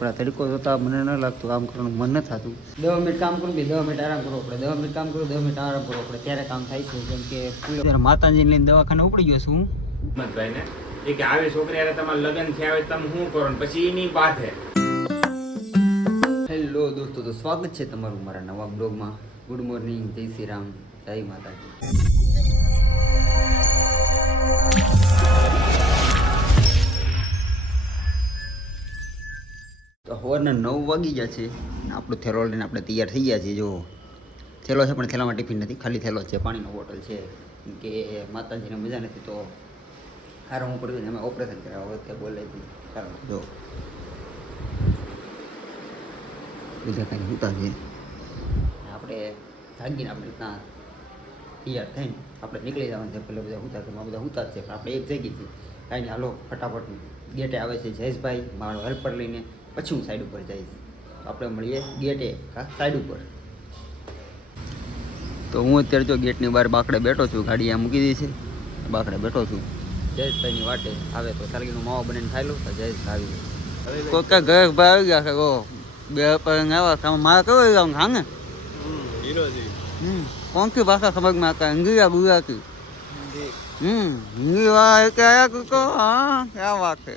આપણા તરીકો જોતા મને ન લાગતું કામ કરવાનું મન ન થતું. 10 મિનિટ કામ કરું 10 મિનિટ આરામ કરવો પડે, 10 મિનિટ કામ કરું 10 મિનિટ આરામ કરવો પડે, ત્યારે કામ થાય છે. કેમ કે ત્યારે માતાજીને લઈને દવાખાને ઉપડી ગયો છું હિંમતભાઈ ને એ કે આવે છોકરી યારે તમારા લગ્ન થયા હોય તમે શું કરો ને પછી એની વાત હે. હેલો દોસ્તો, તો સ્વાગત છે તમારું મારા નવા બ્લોગમાં. ગુડ મોર્નિંગ, જય શ્રી રામ, જય માતાજી. તો સવારના 9 વાગી ગયા છે. આપણો થેલો લઈને આપણે તૈયાર થઈ ગયા છીએ. જો થેલો છે પણ થેલામાં ટિફિન નથી, ખાલી થેલો છે, પાણીનો બોટલ છે. કેમ કે માતાજીને મજા નથી તો હારું પડ્યું ને અમે ઓપરેશન કરાવવા વખતે બોલે ચાલો જો બીજા કાંઈ હોતા છે. આપણે જાગીને આપણે રીતના તૈયાર થઈને આપણે નીકળી જવાનું છે. પેલા બધા હોતા તો બધા હોતા જ છે, પણ આપણે એક જગ્યાએ છીએ. કાંઈ નહીં, હાલો ફટાફટ ગેટે આવે છે જયેશભાઈ, મારો હેલ્પર લઈને. પછી હું સાઈડ ઉપર જઈશ. આપણે મળીએ ગેટે કા સાઈડ ઉપર. તો હું અત્યારે જો ગેટની બહાર બાકડે બેઠો છું, ગાડી આ મૂકી દીધી છે, બાકડે બેઠો છું. જયેશભાઈની વાટે આવે તો સારગીનો માવો બનીને ખાઈ લો તો જયેશ આવી ગયો. કોઈ કાંઈ ઘર ભાઈ આવી ગયા છે. ઓ બે પણ આવ્યા મારે કેવું આવી હા ને કોણથી ભાષા સમજમાં આવતા અંગ્રેજી ગુજરાતી હિન્દી વાળા કે આયા કો હા ક્યાં વાત છે.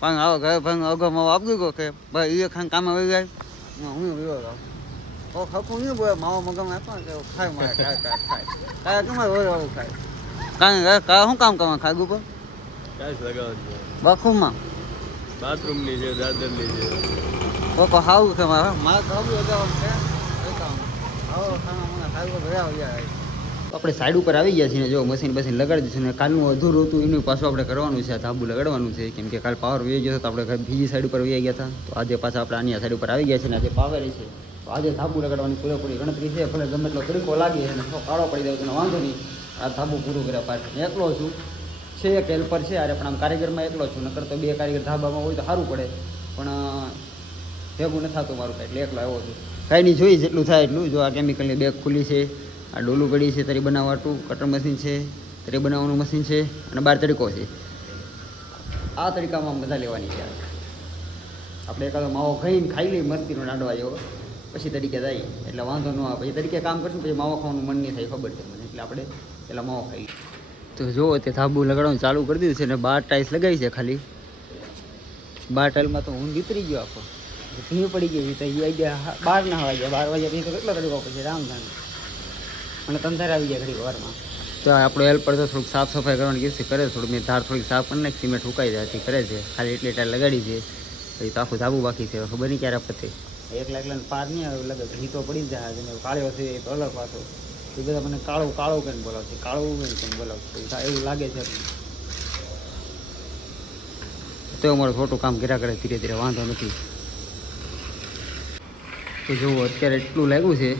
પણ આવો ઘરે ભાઈ અગર માવો આપી ગયો કે ભાઈ એ ખાન કામ આવી જાય હું વિવો ઓ ખપું નહીં બોલે માવો મગમ આપો ને ખાય મારે ખાય કેમાં હોય આવું ખાય કાંઈ શું કામ કરવા ખાય ઉપર બાથરૂમમાં બાથરૂમની છે, દાદરની છે. ઓકો હાવું છે મારે ખાવું લગાવવાનું છે. આવો ખાના મને ખાવું ગયા જાય. આપણે સાઈડ ઉપર આવી ગયા છીએ. જો મશીન લગાડી દઈશું ને કાલનું અધૂરું હતું એનું પાછું આપણે કરવાનું છે. ધાબુ લગાડવાનું છે. કેમ કે કાલ પાવર વહી ગયો તો આપણે બીજી સાઈડ ઉપર વહી ગયા હતા. તો આજે પાછા આપણે આની સાઈડ ઉપર આવી ગયા છે ને આજે પાવર છે. તો આજે ધાબુ લગાડવાની પૂરેપૂરી ગણતરી છે. ભલે ગમે એટલો તરીકો લાગે અને કાળો પડી જાય તો વાંધો નહીં. આ ધાબુ પૂરું કર્યા પાછળ એકલો છું. છે એક હેલ્પર છે અરે પણ આમ કારીગરમાં એકલો છું. નકર તો બે કારીગર ધાબામાં હોય તો સારું પડે, પણ ભેગું નથી થતું મારું કાંઈ, એટલે એકલો આવ્યો છું. કાંઈ નહીં, જોઈ જેટલું થાય એટલું. જો આ કેમિકલની બેગ ખુલ્લી છે, આ ડોલું ગળી છે, તરી બનાવવાટું કટર મશીન છે, તરી બનાવવાનું મશીન છે અને 12 તરીકો છે. આ તરીકામાં મજા લેવાની છે. આપણે એકાદો માવો ખાઈને ખાઈ લઈએ મસ્તીનો નાડવા જેવો, પછી તરીકે જાય એટલે વાંધો ન આવે. પછી તરીકે કામ કરશું પછી માવો ખાવાનું મન નહીં થાય, ખબર છે મને, એટલે આપણે પહેલાં માવો ખાઈ લઈએ. તો જુઓ તે ધાબુ લગાડવાનું ચાલુ કરી દીધું છે ને 12 ટાઇલ્સ લગાવી છે ખાલી. 12 ટાઇલમાં તો હું વિતરી ગયો આખો, ભીં પડી ગઈ. તો એ ગયા 12 ના વાગ્યા, 12 વાગ્યા પછી તો કેટલો તરીકો પછી રામધાન અને તંધાર આવી ગયા ઘડી વારમાં. તો આપણો હેલ્પર તો થોડુંક સાફ સફાઈ કરવાની કીધી કરે, થોડુંક મેં ધાર થોડીક સાફ કરી નાખી, સિમેન્ટ સુકાઈ જાય કરે છે. ખાલી એટલી ટાઈલ લગાડી છે. પછી તો આખું ધાબુ બાકી છે, ખબર નહીં ક્યારે પતે. એકલા પાર નહીં આવે લગે ઘીતો પડી જાય. કાળ્યો છે તો અલગ પાછો. એ બધા મને કાળું કરીને બોલાવશે, કાળું કરીને બોલાવશે એવું લાગે છે. તો અમારું ખોટું કામ કર્યા કરે ધીરે ધીરે, વાંધો નથી. તો જુઓ અત્યારે એટલું લાગ્યું છે,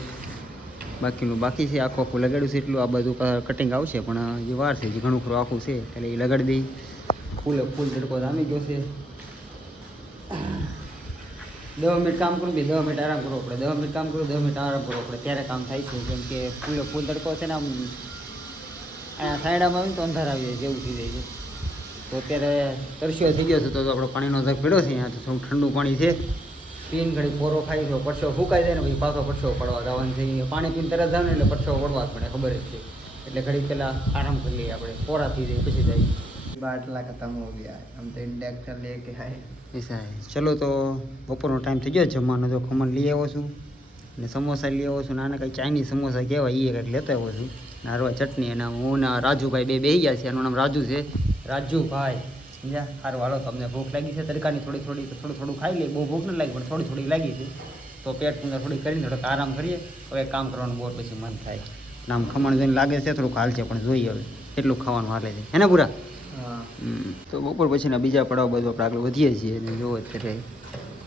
બાકીનું બાકી છે. આખું લગાડ્યું છે એટલું. આ બધું કટિંગ આવશે પણ જે વાર છે, જે ઘણું ખરું આખું છે એટલે એ લગાડી દઈ. ફૂલ તડકો જામી ગયો છે. 10 મિનિટ કામ કરું 10 મિનિટ આરામ કરવો પડે, 10 મિનિટ કામ કરું 10 મિનિટ આરામ કરવો પડે, ત્યારે કામ થાય છે. કેમ કે ફૂલ તડકો છે ને આમ અહીંયા સાઈડામાં આવીને તો અંધાર આવી જાય જેવું થઈ જાય છે. તો અત્યારે તરસ્યો થઈ ગયો છે તો આપણો પાણીનો જગ પીડ્યો છે. અહીંયા તો થોડું ઠંડુ પાણી છે, પીને ઘડી પોરો ખાઈ તો પરસેવો ફૂંકાઈ જાય ને પછી પાછો પરસેવો પડવા જવાનું છે. પાણી પીને તરત જાવ ને એટલે પરસેવો પડવા જ પડે, ખબર જ છે. એટલે ઘડી પહેલાં આરામ કરી લઈએ આપણે, પોરા થઈ જાય પછી જાય. 12 खत्म हो गया है, हम तो इंडक्शन लेके आए. ऐसा है. चलो तो બપોરનો ટાઈમ થઈ ગયો જમવાનો. જો ખમણ લઈ આવ્યો છું ને સમોસા લઈ આવ્યો છું. નાના કંઈ ચાઇનીઝ સમોસા કહેવાય એ કંઈક લેતા આવ્યો છું. ને હરવા ચટણી. અને હું ને રાજુભાઈ બે બેસી ગયા છે. એનું નામ રાજુ છે, રાજુભાઈ સમજ્યા. સારું હાલો, તમને ભૂખ લાગી છે તડકાની થોડું ખાઈ લઈએ. બહુ ભૂખ નથી લાગી પણ થોડી લાગી છે. તો પેટ પૂંજા થોડી કરીને થોડોક આરામ કરીએ. હવે કામ કરવાનું બહુ પછી મન થાય. નામ ખમણ જોઈને લાગે છે થોડુંક હાલ છે પણ જોઈએ હવે કેટલું ખાવાનું હાલે છે હે ને પૂરા. તો બપોર પછીના બીજા પડાવ બધું આપણે આગળ વધીએ છીએ. અને જોવો અત્યારે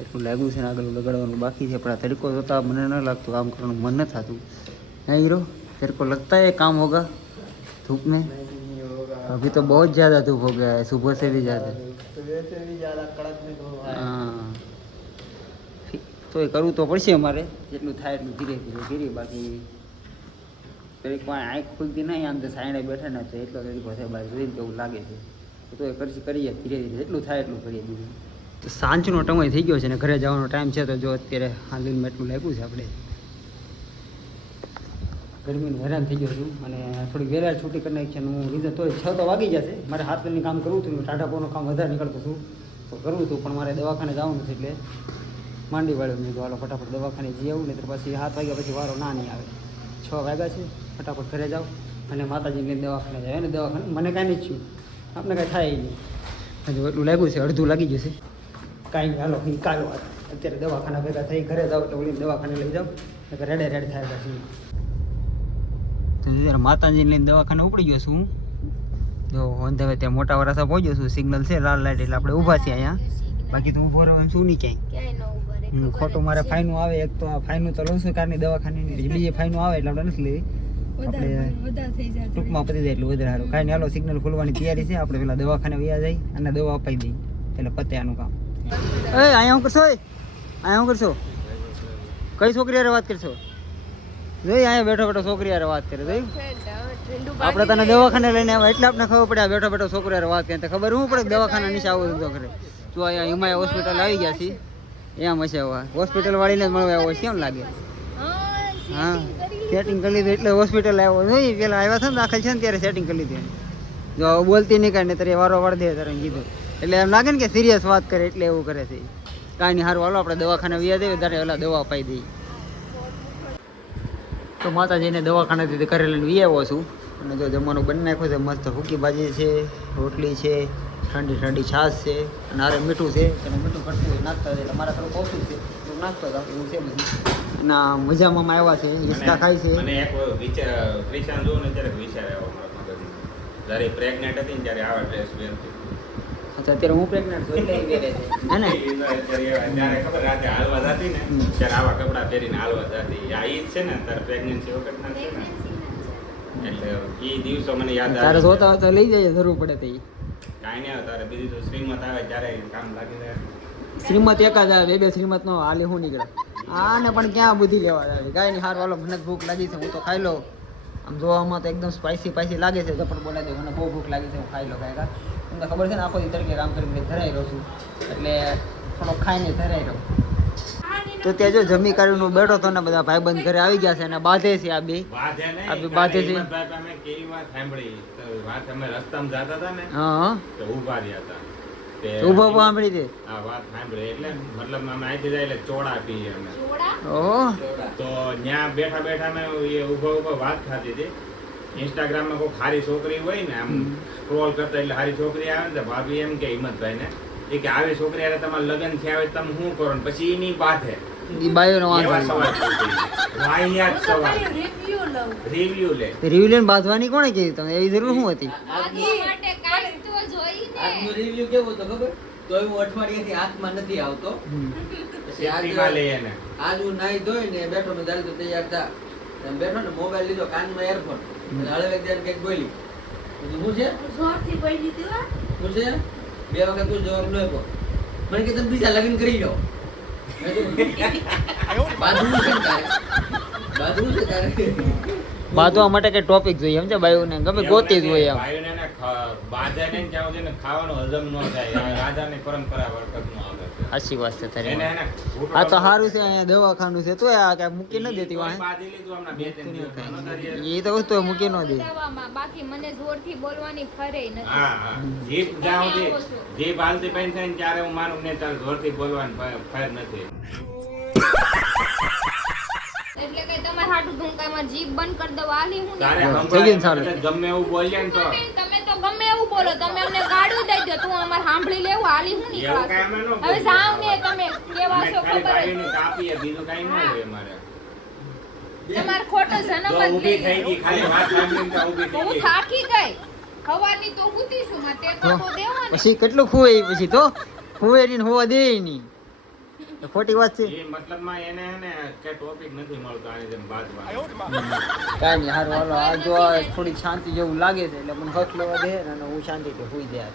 એટલું લાગ્યું છે ને આગળ લગાડવાનું બાકી છે. પણ આ તરીકો જોતા મને ન લાગતું કામ કરવાનું મન ન થતું. હે હીરો, तेरे को लगता है काम होगा धूप में? अभी तो बहुत ज़्यादा धूप हो गया है, सुबह से भी ज़्यादा कड़क में हाँ. તો એ કરવું તો પડશે અમારે, જેટલું થાય એટલું ધીરે ધીરે કરીએ. બાકી તરીક આંખ ખુલતી નહીં, આમ તો સાઈડે બેઠા ને તો એટલો તરીકો થાય બહાર જોઈને કેવું લાગે છે. તો એ કરીએ ધીરે ધીરે જેટલું થાય એટલું કરીએ. બીજું તો સાંજનો સમય થઈ ગયો છે ને ઘરે જવાનો ટાઈમ છે તો જો અત્યારે હાલીને એટલું લાગ્યું છે આપણે ગરમીનું હેરાન થઈ ગયો છું અને થોડીક વહેલા છૂટી કરી નાખી છે હું રીઝન તો 6 તો વાગી જશે મારે હાથ પગની કામ કરવું હતું ટાઢાપોનું કામ વધારે નીકળતું હતું તો કરવું હતું પણ મારે દવાખાને જવાનું છે એટલે માંડી વાળ્યું મેં તો હાલો ફટાફટ દવાખાને જઈ આવું ને તો પછી 7 વાગ્યા પછી વારો ના નહીં આવે 6 વાગ્યા છે ફટાફટ ઘરે જાઓ અને માતાજીને દવાખાને જાય ને દવાખાને મને કાંઈ નહીં થયું આપણે કાંઈ થાય નહીં હજુ એટલું લાગ્યું છે અડધું લાગી જશે કાંઈ નહીં હાલો એ કાલો અત્યારે દવાખાના ભેગા થઈ ઘરે જાઓ એટલે ઓલી દવાખાને લઈ જાઓ એટલે રેડે રેડ થાય પછી તો ત્યારે માતાજીને લઈને દવાખાને ઉપડી ગયો છું જો અંધાવે ત્યાં મોટા વરાસા પહોંચ્યો છું સિગ્નલ છે લાલ લાઈટ એટલે આપણે ઊભા છીએ અહીંયા બાકી તો ઊભો રહેવાનું શું નહીં ક્યાંય ખોટું મારે ફાઈનું આવે એક તો આ ફાઈનું તો લઉં છું કારની દવાખાની બીજી ફાઈનું આવે એટલે આપણે નથી લેવી આપણે ટૂંકમાં પતી જાય એટલું વધારે સારું કાંઈ નહીં હાલો સિગ્નલ ખોલવાની તૈયારી છે આપણે પેલા દવાખાને વયા જઈ અને દવા અપાઈ દઈ એટલે પતે આનું કામ અહીંયા હું કરશો અહીંયા હું કરશો કઈ છોકરી હારે વાત કરશો જોઈ અહીંયા બેઠો બેઠો છોકરી હારે વાત કરે જોઈ આપણે તને દવાખાને લઈને આવ્યા એટલે આપણે ખબર પડે બેઠો બેઠો છોકરી હારે વાત કરે તો ખબર શું પડે દવાખાના નીચે આવું તો કરે જો અહીંયા હિમાય હોસ્પિટલ આવી ગયા છીએ એમ હશે હોસ્પિટલ વાળીને જ મળવા આવ્યો કેમ લાગે હા સેટિંગ કરી લીધું એટલે હોસ્પિટલ આવ્યો જોઈ પેલા આવ્યા હતા ને દાખલ છે ને ત્યારે સેટિંગ કરી લીધું જો બોલતી નહીં કાંઈ તારે વારો વાર દે તારે કીધું એટલે એમ લાગે ને કે સિરિયસ વાત કરે એટલે એવું કરે છે કાંઈ નહીં સારું હાલો આપણે દવાખાને વ્યા દઈએ ત્યારે ઓલા દવા અપાઈ દઈએ તો માતાજીને દવાખાનેથી ઘરે લઈને વી આવ્યો છું અને જો જમવાનું બની નાખ્યું છે મસ્ત સૂકી ભાજી છે રોટલી છે ઠંડી ઠંડી છાશ છે અને આરે મીઠું છે અને મીઠું કરતું હોય નાખતા હોય એટલે મારા થોડું ઓછું છે તો નાખતો હતો એવું છે બધું અને મજામાં આવ્યા છે હિંચકા ખાય છે મને એક વિચાર ક્રિશાન જોઉં ને ત્યારે વિચાર આવ્યો મારા મગજમાં જ્યારે પ્રેગ્નેન્ટ હતી ને ત્યારે આવા ડ્રેસ પહેરતી અચ્છા અત્યારે હું પ્રેગ્નેન્ટ છું એટલે એ પહેરે છે હે ને ત્યારે ખબર રાતે હાલવા જતી ને ત્યારે આવા કપડાં પહેરીને હાલવા જતી આ ઈ જ છે ને તારે પ્રેગ્નન્સી વખતના છે ને એટલે ઈ દિવસો મને યાદ આવે તારે જોતા હોય તો લઈ જઈએ જરૂર પડે તો કાંઈ નહીં આવે તારે બીજું તો શ્રીમત આવે ત્યારે કામ લાગી જાય શ્રીમત એક જ આવે બે શ્રીમત નો હાલે હું નીકળે આને પણ ક્યાં બુદ્ધિ લેવા આવે કાંઈ નહીં હારું હાલો મને ભૂખ લાગી છે હું તો ખાઈ લઉં આમ જોવામાં તો એકદમ સ્પાઈસી લાગે છે જપટ બોલાવી દે મને બહુ ભૂખ લાગી છે હું ખાઈ લઉં કાંઈ તમને ખબર છે ને આખો દી તરીકે કામ કરીને ધરાઈ રહ્યો છું એટલે થોડોક ખાઈને ધરાઈ રહ્યો તો ત્યાં જો જમી કરીને બેઠો હતો ને બધા ભાઈબંધ ઘરે આવી ગયા છે અને બાંધે છે આ બે બાંધે છે અમે કેવી વાત સાંભળી તો વાત અમે રસ્તામાં જતા હતા ને હા તો ઊભા રહ્યા હતા ઊભા સાંભળી દે આ વાત સાંભળી એટલે મતલબ અમે અહીંથી જાય એટલે ચોળા પીએ અમે ઓહો તો ત્યાં બેઠા બેઠા અમે એ ઊભા વાત થતી હતી ઇન્સ્ટાગ્રામમાં કોઈ ખારી છોકરી હોય ને આમ સ્ક્રોલ કરતા એટલે સારી છોકરી આવે ને તો ભાભી એમ કે હિંમતભાઈ ને એ કે આવી છોકરી હારે તમારા લગ્ન થયા હોય તમે શું કરો ને પછી એની બાધે ઈ બાયોનો એવા વાંધો સવાલ વાહિયાત સવાલ રિવ્યુ લે રિવ્યુ લઈને બાંધવાની કોણે કીધી તમે એવી જરૂર શું હતી આજનું રિવ્યુ કેવું તો ખબર તો હું અઠવાડિયાથી હાથમાં નથી આવતો સેફટીમાં લે એને આજ હું નાઈ ધોઈ ને બેઠો ને દાલ તો તૈયાર થા એમ બેઠો ને મોબાઈલ લીધો કાનમાં એરફોન હળવે ત્યારે કંઈક બોલી હું છે જોરથી બોલી દીધું હું છે 2 વખત તું જવાબ ન આપ્યો મને કે તમે બીજા લગ્ન કરી લો બાદું છે તારે બાંધવા માટે કઈ ટોપિક જોઈએ સમજે બાયુને ગમે ગોતી જ હોય એમ ભાઈઓને ને બાધે ને ત્યાં સુધી ને ખાવાનું હજમ ન થાય રાજાની પરંપરા વખત નો આવે સાચી વાત છે તારી એને એને આ તો સારું છે અહીંયા દવાખાનું છે તોય આ કઈ મૂકી ન દેતી વાહે બાંધી લીધું હમણાં 2-3 દિવસ એ તો વસ્તુ મૂકી ન દે બાકી મને જોરથી બોલવાની ફરે નથી હા હા જીભ જ્યાં સુધી જીભ હાલતી પેન થાય ને ત્યારે હું માનું ને તારે જોરથી બોલવાનું ફેર નથી એટલે કઈ તમારે હાટું ધૂમકામાં જીભ બંધ કરી દો આલી હું તારે જગીન સંભળાય સારું. એટલે ગમે એવું બોલ્યા ને તો તમે તો ગમે એવું બોલો તમે અમને ગાડું દઈ દો તું અમાર સાંભળી લેવું આલી હું એવું કાંઈ અમે ન નીકળાશું બોલીએ. હવે જાવ ને તમે કેવા અમે છો ખાલી ખબર જ ભાઈઓને કાપીએ બીજું કાંઈ ન હોય અમારે તમાર ખોટો જન્મ તો જ ઊભી લઈ થઈ ગઈ ખાલી વાત સાંભળીને તો ઊભી થઈ હું ગઈ થાકી ગઈ ખવાની તો હુતી છું માં તે તો દેવો ને પછી કેટલું ખુવે પછી તો ખુવે નહીં હોવા દે નહીં તો ખોટી વાત છે એ મતલબમાં એને હે ને કે ટોપિક નથી મળતો આની જેમ બાજવા કાંઈ નહીં સારું હાલો આ જો આ થોડીક શાંતિ જેવું લાગે છે એટલે મને હક લેવા દે અને હું શાંતિથી સુઈ જાય